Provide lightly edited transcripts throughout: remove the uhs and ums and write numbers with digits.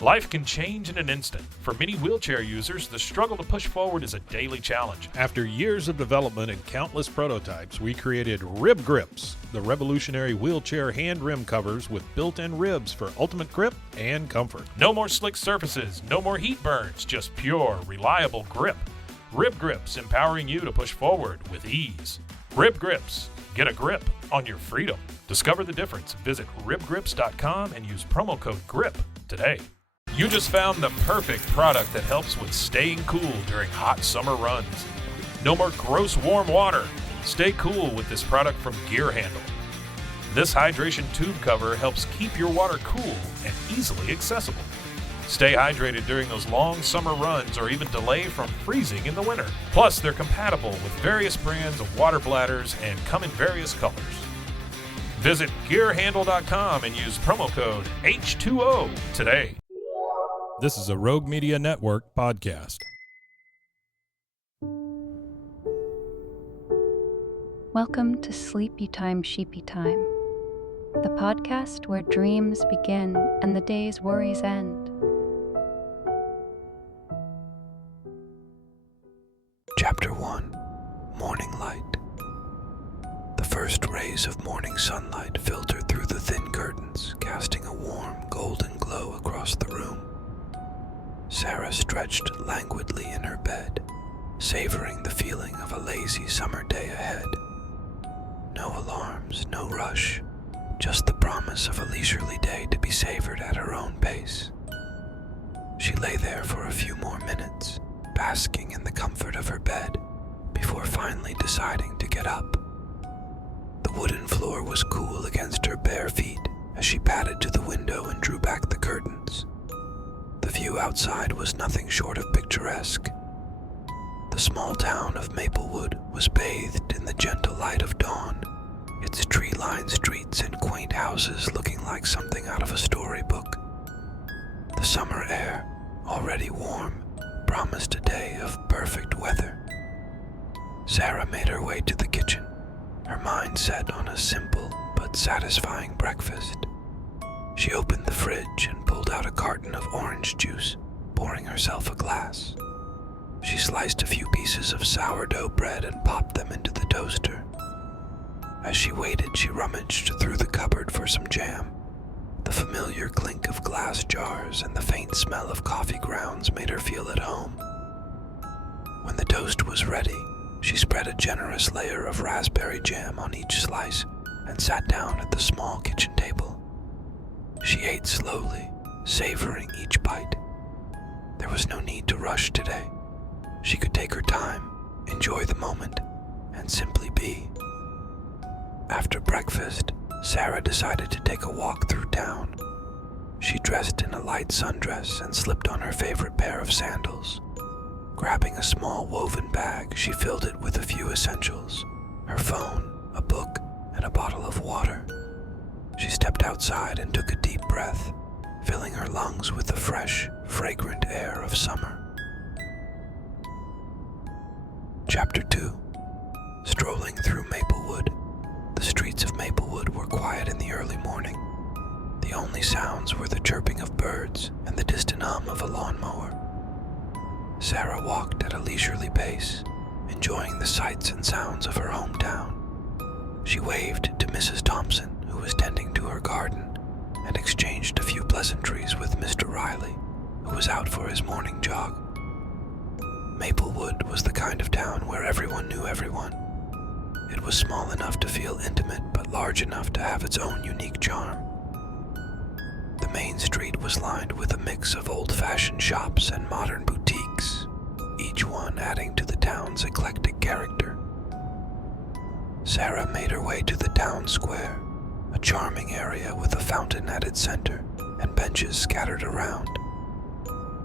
Life can change in an instant. For many wheelchair users, the struggle to push forward is a daily challenge. After years of development and countless prototypes, we created Rib Grips, the revolutionary wheelchair hand rim covers with built-in ribs for ultimate grip and comfort. No more slick surfaces, no more heat burns, just pure, reliable grip. Rib Grips, empowering you to push forward with ease. Rib Grips, get a grip on your freedom. Discover the difference. Visit ribgrips.com and use promo code GRIP today. You just found the perfect product that helps with staying cool during hot summer runs. No more gross warm water. Stay cool with this product from Gear Handle. This hydration tube cover helps keep your water cool and easily accessible. Stay hydrated during those long summer runs or even delay from freezing in the winter. Plus, they're compatible with various brands of water bladders and come in various colors. Visit gearhandle.com and use promo code H2O today. This is a Rogue Media Network podcast. Welcome to Sleepytime, Sheepytime, the podcast where dreams begin and the day's worries end. Chapter 1, Morning Light. The first rays of morning sunlight filtered through the thin curtains, casting a warm, golden glow across the room. Sarah stretched languidly in her bed, savoring the feeling of a lazy summer day ahead. No alarms, no rush, just the promise of a leisurely day to be savored at her own pace. She lay there for a few more minutes, basking in the comfort of her bed, before finally deciding to get up. The wooden floor was cool against her bare feet as she padded to the window and drew back the curtains. The view outside was nothing short of picturesque. The small town of Maplewood was bathed in the gentle light of dawn, its tree-lined streets and quaint houses looking like something out of a storybook. The summer air, already warm, promised a day of perfect weather. Sarah made her way to the kitchen, her mind set on a simple but satisfying breakfast. She opened the fridge and pulled out a carton of orange juice, pouring herself a glass. She sliced a few pieces of sourdough bread and popped them into the toaster. As she waited, she rummaged through the cupboard for some jam. The familiar clink of glass jars and the faint smell of coffee grounds made her feel at home. When the toast was ready, she spread a generous layer of raspberry jam on each slice and sat down at the small kitchen table. She ate slowly, savoring each bite. There was no need to rush today. She could take her time, enjoy the moment, and simply be. After breakfast, Sarah decided to take a walk through town. She dressed in a light sundress and slipped on her favorite pair of sandals. Grabbing a small woven bag, she filled it with a few essentials: her phone, a book, and a bottle of water. She stepped outside and took a deep breath, filling her lungs with the fresh, fragrant air of summer. Chapter 2. Strolling through Maplewood. The streets of Maplewood were quiet in the early morning. The only sounds were the chirping of birds and the distant hum of a lawnmower. Sarah walked at a leisurely pace, enjoying the sights and sounds of her hometown. She waved to Mrs. Thompson, who was tending to her garden, and exchanged a few pleasantries with Mr. Riley, who was out for his morning jog. Maplewood was the kind of town where everyone knew everyone. It was small enough to feel intimate, but large enough to have its own unique charm. The main street was lined with a mix of old-fashioned shops and modern boutiques, each one adding to the town's eclectic character. Sarah made her way to the town square, a charming area with a fountain at its center and benches scattered around.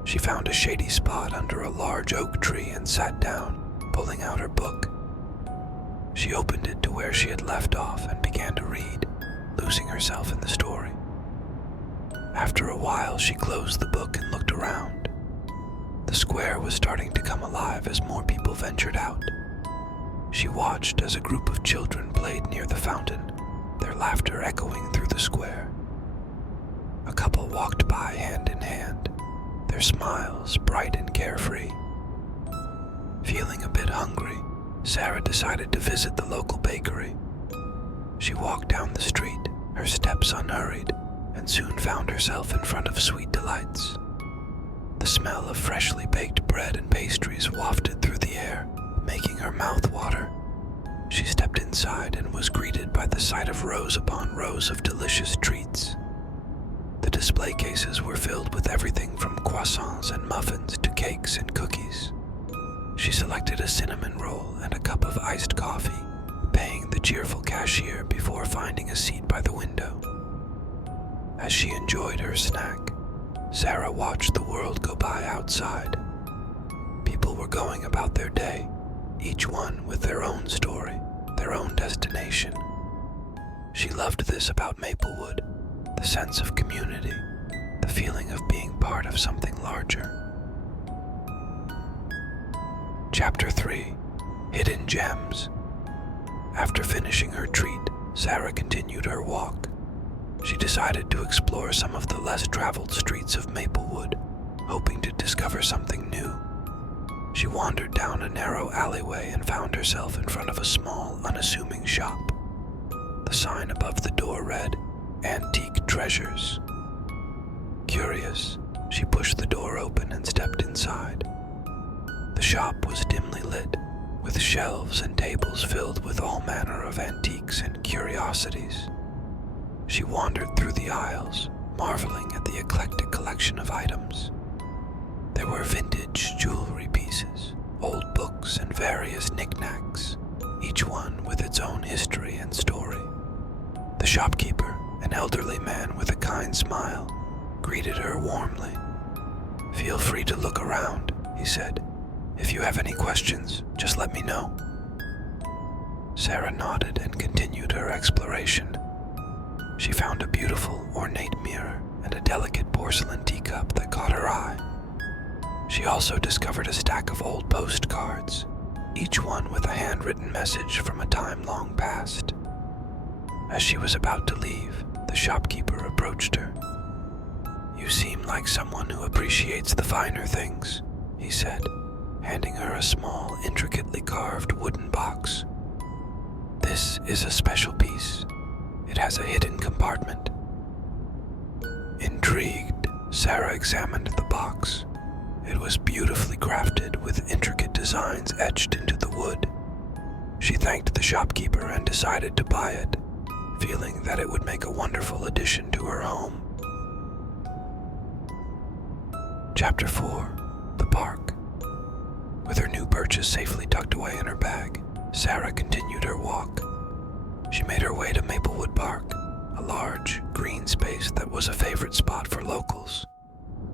She found a shady spot under a large oak tree and sat down, pulling out her book. She opened it to where she had left off and began to read, losing herself in the story. After a while, she closed the book and looked around. The square was starting to come alive as more people ventured out. She watched as a group of children played near the fountain, their laughter echoing through the square. A couple walked by hand in hand, smiles bright and carefree. Feeling a bit hungry, Sarah decided to visit the local bakery. She walked down the street, her steps unhurried, and soon found herself in front of Sweet Delights. The smell of freshly baked bread and pastries wafted through the air, making her mouth water. She stepped inside and was greeted by the sight of rows upon rows of delicious treats. The display cases were filled with everything from croissants and muffins to cakes and cookies. She selected a cinnamon roll and a cup of iced coffee, paying the cheerful cashier before finding a seat by the window. As she enjoyed her snack, Sarah watched the world go by outside. People were going about their day, each one with their own story, their own destination. She loved this about Maplewood, the sense of community, the feeling of being part of something larger. Chapter 3: Hidden Gems. After finishing her treat, Sarah continued her walk. She decided to explore some of the less traveled streets of Maplewood, hoping to discover something new. She wandered down a narrow alleyway and found herself in front of a small, unassuming shop. The sign above the door read, "Antique Treasures." Curious, she pushed the door open and stepped inside. The shop was dimly lit, with shelves and tables filled with all manner of antiques and curiosities. She wandered through the aisles, marveling at the eclectic collection of items. There were vintage jewelry pieces, old books, and various knickknacks, each one with its own history and story. The shopkeeper, an elderly man with a kind smile, greeted her warmly. "Feel free to look around," he said. "If you have any questions, just let me know." Sarah nodded and continued her exploration. She found a beautiful, ornate mirror and a delicate porcelain teacup that caught her eye. She also discovered a stack of old postcards, each one with a handwritten message from a time long past. As she was about to leave, the shopkeeper approached her. "You seem like someone who appreciates the finer things," he said, handing her a small, intricately carved wooden box. "This is a special piece. It has a hidden compartment." Intrigued, Sarah examined the box. It was beautifully crafted with intricate designs etched into the wood. She thanked the shopkeeper and decided to buy it, feeling that it would make a wonderful addition to her home. Chapter 4: The Park. With her new purchase safely tucked away in her bag, Sarah continued her walk. She made her way to Maplewood Park, a large, green space that was a favorite spot for locals.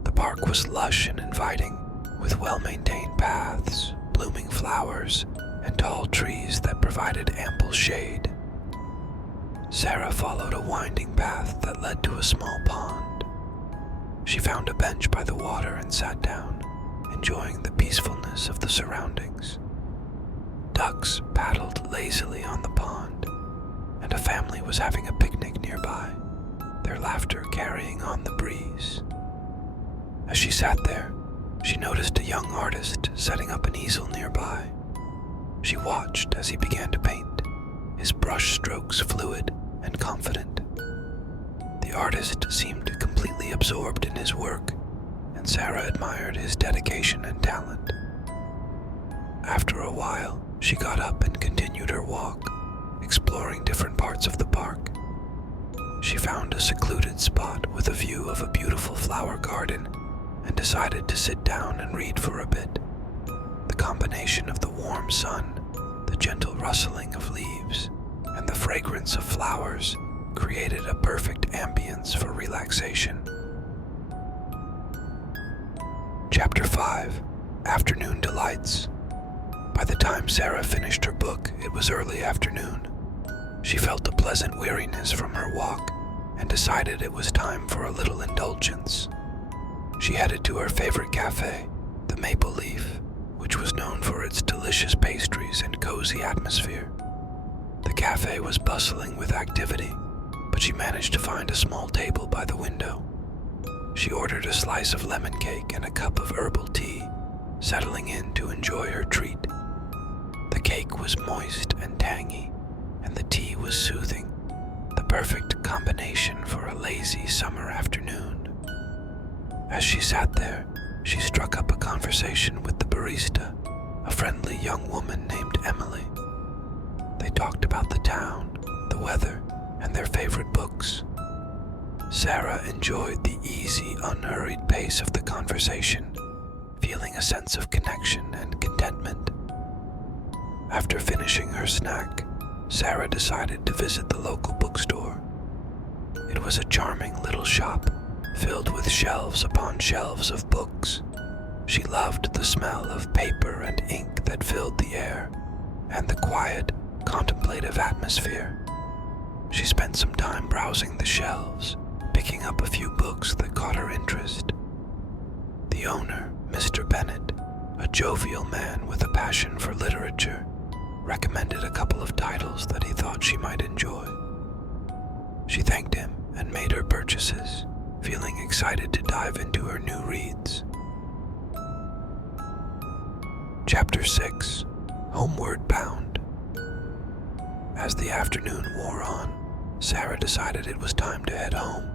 The park was lush and inviting, with well-maintained paths, blooming flowers, and tall trees that provided ample shade. Sarah followed a winding path that led to a small pond. She found a bench by the water and sat down, enjoying the peacefulness of the surroundings. Ducks paddled lazily on the pond, and a family was having a picnic nearby, their laughter carrying on the breeze. As she sat there, she noticed a young artist setting up an easel nearby. She watched as he began to paint, his brush strokes fluid and confident. The artist seemed completely absorbed in his work, and Sarah admired his dedication and talent. After a while, she got up and continued her walk, exploring different parts of the park. She found a secluded spot with a view of a beautiful flower garden and decided to sit down and read for a bit. The combination of the warm sun, the gentle rustling of leaves, and the fragrance of flowers created a perfect ambience for relaxation. Chapter 5: Afternoon Delights. By the time Sarah finished her book, it was early afternoon. She felt a pleasant weariness from her walk and decided it was time for a little indulgence. She headed to her favorite cafe, the Maple Leaf, which was known for its delicious pastries and cozy atmosphere. The cafe was bustling with activity, but she managed to find a small table by the window. She ordered a slice of lemon cake and a cup of herbal tea, settling in to enjoy her treat. The cake was moist and tangy, and the tea was soothing, the perfect combination for a lazy summer afternoon. As she sat there, she struck up a conversation with the barista, a friendly young woman named Emily. They talked about the town, the weather, and their favorite books. Sarah enjoyed the easy, unhurried pace of the conversation, feeling a sense of connection and contentment. After finishing her snack, Sarah decided to visit the local bookstore. It was a charming little shop, filled with shelves upon shelves of books. She loved the smell of paper and ink that filled the air, and the quiet, contemplative atmosphere. She spent some time browsing the shelves, picking up a few books that caught her interest. The owner, Mr. Bennett, a jovial man with a passion for literature, recommended a couple of titles that he thought she might enjoy. She thanked him and made her purchases, feeling excited to dive into her new reads. Chapter 6. Homeward Bound. As the afternoon wore on, Sarah decided it was time to head home.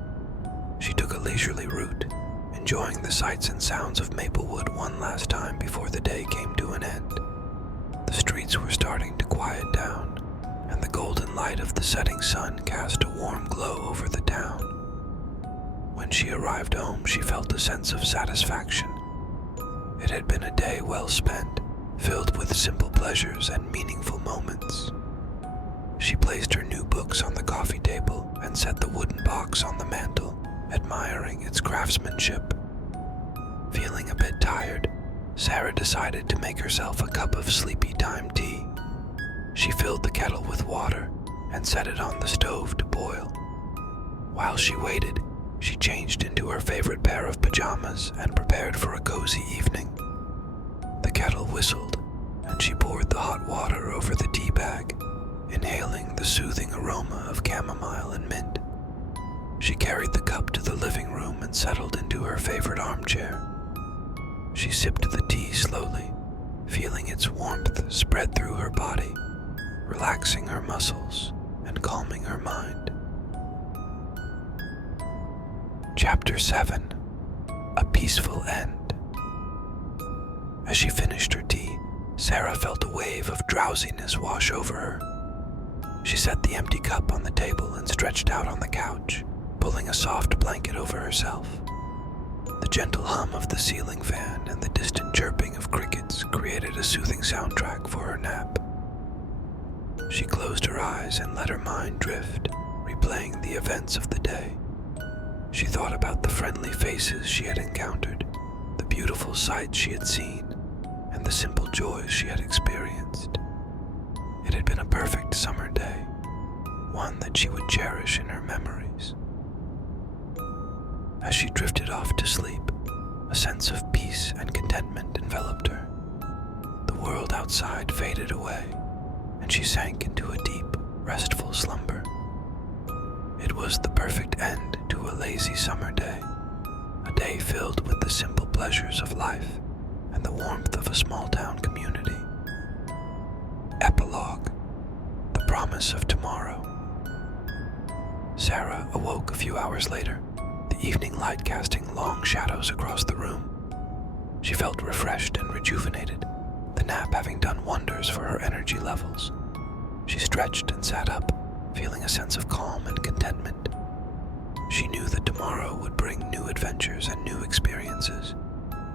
She took a leisurely route, enjoying the sights and sounds of Maplewood one last time before the day came to an end. The streets were starting to quiet down, and the golden light of the setting sun cast a warm glow over the town. When she arrived home, she felt a sense of satisfaction. It had been a day well spent, filled with simple pleasures and meaningful moments. She placed her new books on the coffee table and set the wooden box on the mantel, admiring its craftsmanship. Feeling a bit tired, Sarah decided to make herself a cup of Sleepytime tea. She filled the kettle with water and set it on the stove to boil. While she waited, she changed into her favorite pair of pajamas and prepared for a cozy evening. The kettle whistled, and she poured the hot water over the tea bag, inhaling the soothing aroma of chamomile and mint. She carried the cup to the living room and settled into her favorite armchair. She sipped the tea slowly, feeling its warmth spread through her body, relaxing her muscles and calming her mind. Chapter 7. A Peaceful End. As she finished her tea, Sarah felt a wave of drowsiness wash over her. She set the empty cup on the table and stretched out on the couch, pulling a soft blanket over herself. The gentle hum of the ceiling fan and the distant chirping of crickets created a soothing soundtrack for her nap. She closed her eyes and let her mind drift, replaying the events of the day. She thought about the friendly faces she had encountered, the beautiful sights she had seen, and the simple joys she had experienced. It had been a perfect summer day, one that she would cherish in her memories. As she drifted off to sleep, a sense of peace and contentment enveloped her. The world outside faded away, and she sank into a deep, restful slumber. It was the perfect end to a lazy summer day, a day filled with the simple pleasures of life and the warmth of a small-town community. Epilogue. The Promise of Tomorrow. Sarah awoke a few hours later, the evening light casting long shadows across the room. She felt refreshed and rejuvenated, the nap having done wonders for her energy levels. She stretched and sat up, feeling a sense of calm and contentment. She knew that tomorrow would bring new adventures and new experiences,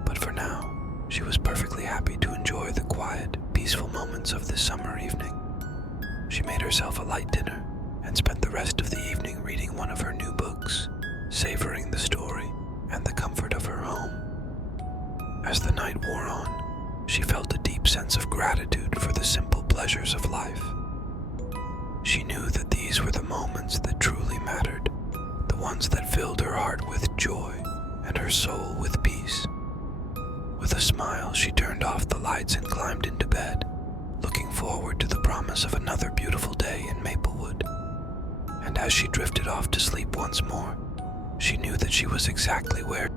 but for now, she was perfectly happy to enjoy the quiet, peaceful moments of this summer evening. She made herself a light dinner and spent the rest of the evening reading one of her new books, savoring the story and the comfort of her home. As the night wore on, she felt a deep sense of gratitude for the simple pleasures of life. She knew that these were the moments that truly mattered, the ones that filled her heart with joy and her soul with peace. With a smile, she turned off the lights and climbed into bed, looking forward to the promise of another beautiful day in Maplewood. And as she drifted off to sleep once more, She knew that she was exactly where.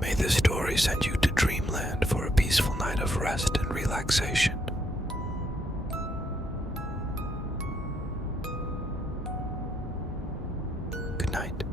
May this story send you to dreamland for a peaceful night of rest and relaxation. Good night.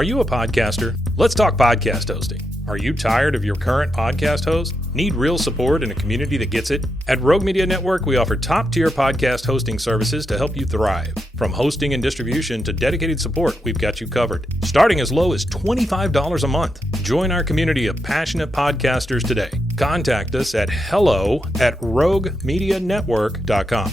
Are you a podcaster? Let's talk podcast hosting. Are you tired of your current podcast host? Need real support in a community that gets it? At Rogue Media Network, we offer top-tier podcast hosting services to help you thrive. From hosting and distribution to dedicated support, we've got you covered. Starting as low as $25 a month. Join our community of passionate podcasters today. Contact us at hello@roguemedianetwork.com.